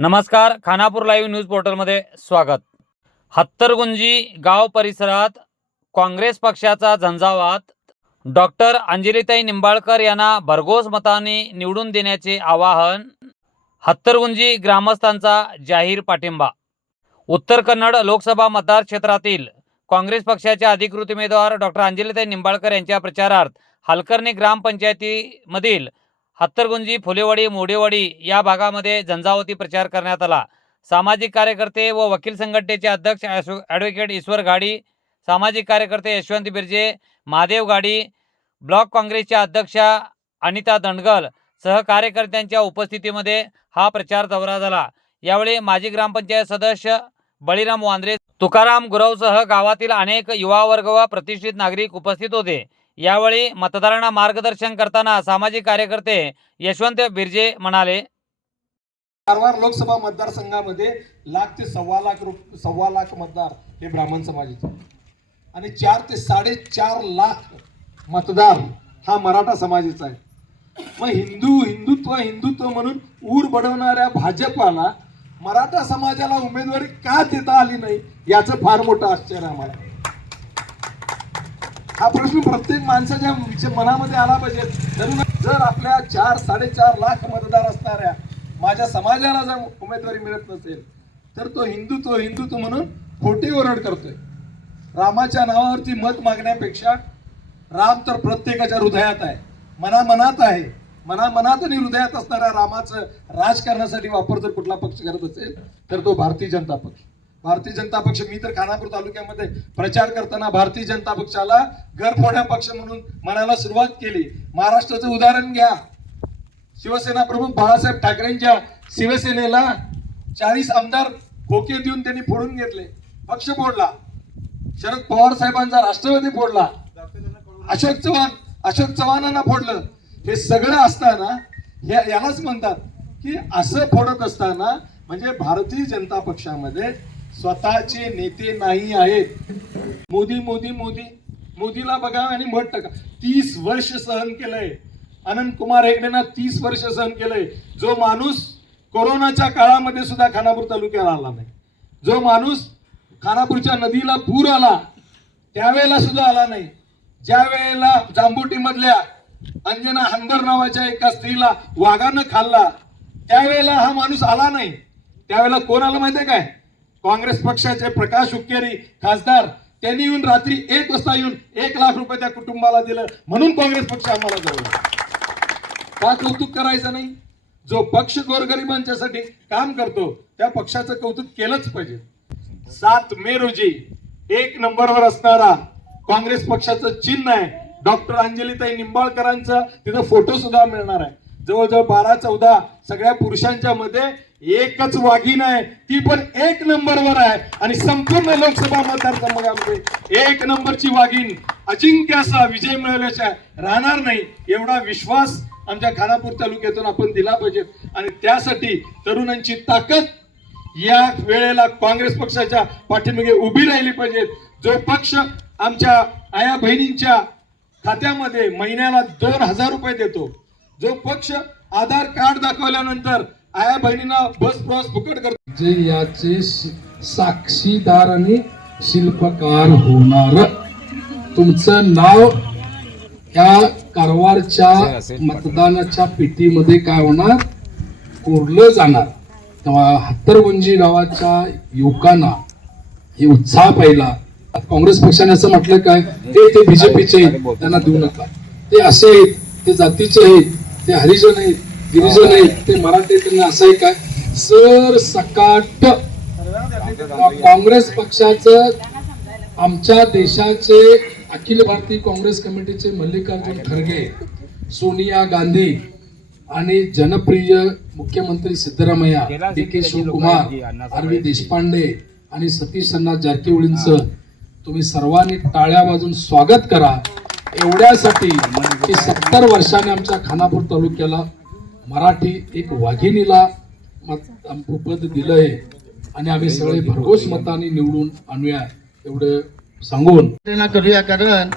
नमस्कार Khanapur live news पोर्टलमध्ये स्वागत. हत्तरगुंजी गाव परिसरात काँग्रेस पक्षाचा झंझावात डॉक्टर अंजलीताई निंबाळकर यांना भरघोस मताने निवडून देण्याचे आवाहन हत्तरगुंजी ग्रामस्थांचा जाहीर पाठिंबा. उत्तर कन्नड लोकसभा मतदार क्षेत्रातील काँग्रेस पक्षाचे अधिकृत उमेदवार डॉक्टर अंजलीताई निंबाळकर यांच्या प्रचारार्थ हलकर्णी ग्रामपंचायतीमधील हत्तरगुंजी फुलेवाडी मोडेवाडी या भागामध्ये झंझावती प्रचार करण्यात आला. सामाजिक कार्यकर्ते व वकील संघटनेचे अध्यक्ष ॲडव्होकेट ईश्वर गाडी सामाजिक कार्यकर्ते यशवंत बिर्जे महादेव गाडी ब्लॉक काँग्रेसच्या अध्यक्षा अनिता दंडगल सह कार्यकर्त्यांच्या उपस्थितीमध्ये हा प्रचार दौरा झाला. यावेळी माजी ग्रामपंचायत सदस्य बळीराम वांद्रे तुकाराम गुरवसह गावातील अनेक युवा वर्ग व प्रतिष्ठित नागरिक उपस्थित होते. यावेळी मतदारांना मार्गदर्शन करताना सामाजिक कार्यकर्ते यशवंत बिर्जे म्हणाले कारवार लोकसभा मतदारसंघामध्ये लाख ते सव्वा लाख रुप सव्वा लाख मतदार हे ब्राह्मण समाजाचे आणि चार ते साडेचार लाख मतदार हा मराठा समाजाचा आहे. मग हिंदू हिंदुत्व हिंदुत्व म्हणून ऊर बडवणाऱ्या भाजपाला मराठा समाजाला उमेदवारी का देता आली नाही याचं फार मोठं आश्चर्य आम्हाला. हा प्रश्न प्रत्येक माणसाच्या मनामध्ये आला पाहिजे. तरुण जर आपल्या चार साडेचार लाख मतदार असणाऱ्या माझ्या समाजाला जर उमेदवारी मिळत नसेल तर तो हिंदुत्व हिंदुत्व म्हणून खोटी ओरड करतोय. रामाच्या नावावरती मत मागण्यापेक्षा राम तर प्रत्येकाच्या हृदयात आहे. मनामनात आहे. मनामनात आणि हृदयात असणाऱ्या रामाचं राजकारणासाठी वापर जर कुठला पक्ष करत असेल तर तो भारतीय जनता पक्ष. भारतीय जनता पक्ष मी तर खानापूर तालुक्यामध्ये प्रचार करताना भारतीय जनता पक्षाला घर फोड्या पक्ष म्हणून म्हणायला सुरुवात केली. महाराष्ट्राचं उदाहरण घ्या. शिवसेना प्रमुख बाळासाहेब ठाकरेंच्या शिवसेनेला चाळीस आमदार खोके देऊन त्यांनी फोडून घेतले. पक्ष फोडला. शरद पवार साहेबांचा राष्ट्रवादी फोडला. अशोक चव्हाण अशोक चव्हाणांना फोडलं. हे सगळं असताना या- यालाच म्हणतात की असं फोडत असताना म्हणजे भारतीय जनता पक्षामध्ये स्वतःचे नेते नाही आहेत. मोदी मोदी मोदी मोदीला बघा आणि मत टाका. तीस वर्ष सहन केलंय. अनंत कुमार हेगडेना तीस वर्ष सहन केलंय. जो माणूस कोरोनाच्या काळामध्ये सुद्धा खानापूर तालुक्याला आला नाही. जो माणूस खानापूरच्या नदीला पूर आला त्यावेळेला सुद्धा आला नाही. ज्या वेळेला जांबुटी मधल्या अंजना हंबर नावाच्या एका स्त्रीला वाघानं खाल्ला त्यावेळेला हा माणूस आला नाही. त्यावेळेला कोण माहिती आहे काय? काँग्रेस पक्षाचे प्रकाश हुक्केरी खासदार त्यांनी येऊन रात्री एक वाजता येऊन एक लाख रुपये त्या कुटुंबाला दिलं. म्हणून काँग्रेस पक्ष आम्हाला जवळ का कौतुक करायचं नाही? जो पक्ष गोरगरिबांच्यासाठी काम करतो त्या पक्षाचं कौतुक केलंच पाहिजे. सात मे रोजी एक नंबरवर असणारा काँग्रेस पक्षाचं चिन्ह आहे. डॉक्टर अंजलीताई निंबाळकरांचा तिथं फोटो सुद्धा मिळणार आहे. जवळजवळ बारा चौदा सगळ्या पुरुषांच्या मध्ये एकच वाघीण आहे. ती पण एक नंबरवर आहे. आणि संपूर्ण लोकसभा मतदारसंघामध्ये एक नंबरची वाघीण अजिंक्य असा विजय मिळवल्याच्या राहणार नाही. एवढा विश्वास आमच्या खानापूर तालुक्यातून आपण दिला पाहिजे. आणि त्यासाठी तरुणांची ताकद या वेळेला काँग्रेस पक्षाच्या पाठीमागे उभी राहिली पाहिजे. जो पक्ष आमच्या आया बहिणींच्या खात्यामध्ये महिन्याला दोन हजार रुपये देतो जो पक्ष आधार कार्ड दाखवल्यानंतर आया बहिणींना बस प्रवास फुकट करतो. जे याचे साक्षीदार आणि शिल्पकार होणार. तुमचं नाव या कारवारच्या मतदानाच्या पेटीमध्ये काय होणार? कोरलं जाणार. तेव्हा हत्तरगुंजी गावाच्या युवकांना हे उत्साह पाहिला. काँग्रेस पक्षाने असं म्हटलं काय? ते ते बीजेपीचे त्यांना देऊ नका. ते असे आहेत ते जातीचे आहेत. ते हरिजन आहेत गिरिजन आहेत ते मराठी त्यांना असं आहे काय सर सकाट. काँग्रेस पक्षाचं आमच्या देशाचे अखिल भारतीय काँग्रेस कमिटीचे मल्लिकार्जुन खरगे सोनिया गांधी आणि जनप्रिय मुख्यमंत्री सिद्धरामय्या डी के शिवकुमार अरविंद देशपांडे आणि सतीश अण्णा जारकिहोळींचं तुम्ही सर्वांनी टाळ्या वाजून स्वागत करा. एवढ्यासाठी की सत्तर वर्षाने आमच्या खानापूर तालुक्याला मराठी एक वाघिणीला मत पद दिलंय आणि आम्ही सगळे भरघोस मताने निवडून आणूया एवढं सांगून. प्रेरणा करूया कारण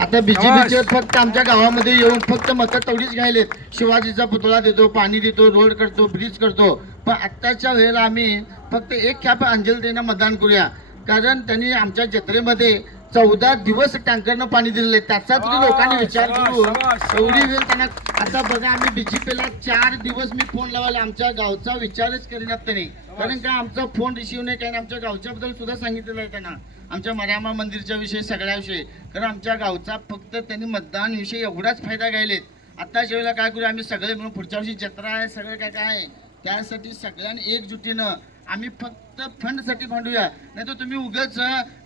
आता बीजेपीचे फक्त आमच्या गावामध्ये येऊन फक्त मतं तेवढीच घ्यायलेत. शिवाजीचा पुतळा देतो पाणी देतो रोड करतो ब्रिज करतो. पण आत्ताच्या वेळेला आम्ही फक्त एक खेप अंजलीताईंना मतदान करूया. कारण त्यांनी आमच्या जत्रेमध्ये चौदा दिवस टँकरनं पाणी दिलेलं आहे. त्याचा तरी लोकांनी विचार करून एवढी वेळ त्यांना आता बघा आम्ही बीजेपीला चार दिवस मी फोन लावायला आमच्या गावचा विचारच करीनात त्यांनी कारण का आमचा फोन रिसिव्ह नाही कारण आमच्या गावच्याबद्दल सुद्धा सांगितलेलं आहे त्यांना. आमच्या मरामा मंदिरच्या विषयी सगळ्या विषयी. कारण आमच्या गावचा फक्त त्यांनी मतदान विषयी एवढाच फायदा घ्यायलेत. आत्ताच्या वेळेला काय करू आम्ही सगळे म्हणून पुढच्या वर्षी जत्रा आहे सगळं काय काय आहे त्यासाठी सगळ्यांनी एकजुटीनं आम्ही फक्त फंडसाठी भांडूया. नाही तर तुम्ही उगाच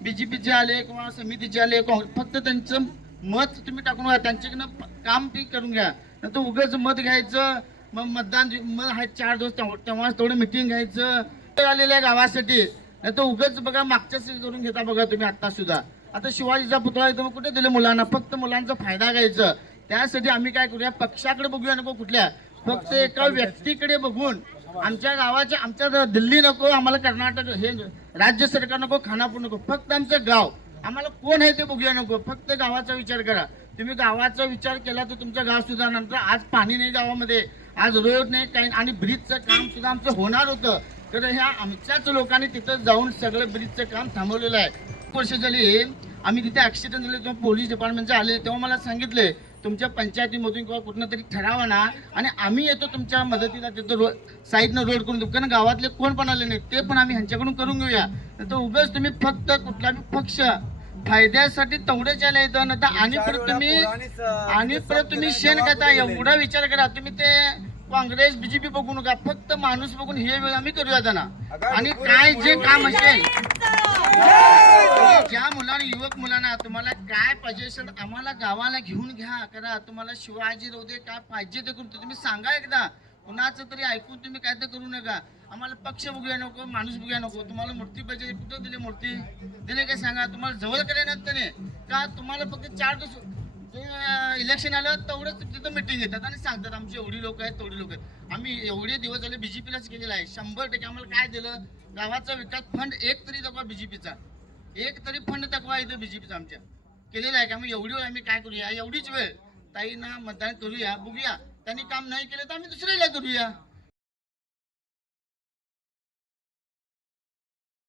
बीजेपीचे आले किंवा समितीचे आले काँग्रेस फक्त त्यांचं मत तुम्ही टाकून घ्या त्यांच्याकडनं काम ते करून घ्या. नाही तर उगाच मत घ्यायचं मग मतदान मग हा चार दिवस तेव्हा- तेव्हाच थोडं मिटिंग घ्यायचं. आलेल्या गावासाठी. नाही तर उगाच बघा मागच्या सीट करून घेता बघा तुम्ही आता सुद्धा. आता शिवाजीचा पुतळा आहे तुम्ही कुठे दिले मुलांना? फक्त मुलांचा फायदा घ्यायचं. त्यासाठी आम्ही काय करूया? पक्षाकडे बघूया नको कुठल्या. फक्त एका व्यक्तीकडे बघून आमच्या गावाच्या आमच्या दिल्ली नको आम्हाला कर्नाटक हे राज्य सरकार नको खानापूर नको फक्त आमचं गाव. आम्हाला कोण आहे ते बघूया नको फक्त गावाचा विचार करा. तुम्ही गावाचा विचार केला तर तुमचं गाव सुद्धा आज पाणी नाही गावामध्ये आज रोड नाही काही आणि ब्रिजचं काम सुद्धा आमचं होणार होतं. तर ह्या आमच्याच लोकांनी तिथं जाऊन सगळं ब्रिजचं काम थांबवलेलं आहे. वर्ष झाली आम्ही तिथे ऍक्सिडेंट झाले तेव्हा पोलीस डिपार्टमेंटचे आले तेव्हा मला सांगितले तुमच्या पंचायतीमधून किंवा कुठनं तरी ठरावा ना आणि आम्ही येतो तुमच्या मदतीला तिथं रो साईडनं रोड करून देऊ. कारण गावातले कोण पण आले नाही ते पण आम्ही ह्यांच्याकडून करून घेऊया. तर उगाच तुम्ही फक्त कुठला बी पक्ष. फायद्यासाठी तेवढेच आले नाही तर आणि परत तुम्ही आणि परत तुम्ही शेण खाता एवढा विचार करा. तुम्ही ते काँग्रेस बीजेपी बघू नका. फक्त माणूस बघून हे वेळ आम्ही करूया त्यांना. आणि काय जे काम असेल आणि ज्या मुलांना युवक मुलांना तुम्हाला काय पाहिजे असेल आम्हाला गावाला घेऊन घ्या करा. तुम्हाला शिवाजी राहू दे काय पाहिजे ते करून तुम्ही सांगा एकदा. कुणाचं तरी ऐकून तुम्ही काय ते करू नका. आम्हाला पक्ष बघूया नको माणूस बघूया नको. तुम्हाला मूर्ती पाहिजे कुठं दिली मूर्ती? दिले काय सांगा? तुम्हाला जवळ करण्यात त्याने? का तुम्हाला फक्त चार दिवस जे इलेक्शन आलं तेवढंच तिथं मिटिंग घेतात आणि सांगतात आमची एवढी लोक आहेत तेवढी लोक आहेत. आम्ही एवढे दिवस झाले बीजेपीलाच केलेला आहे. शंभर टक्के आम्हाला काय दिलं? गावाचा विकास फंड एक तरी दाखवा बीजेपीचा एक तरी फंड तकवा इथं बीजेपीचा आमच्या. केलेला आहे का? मग एवढी वेळ आम्ही काय करूया? एवढीच वेळ. ताईंना मतदान करूया बघूया. त्यांनी काम नाही केलं तर आम्ही दुसऱ्याला करूया.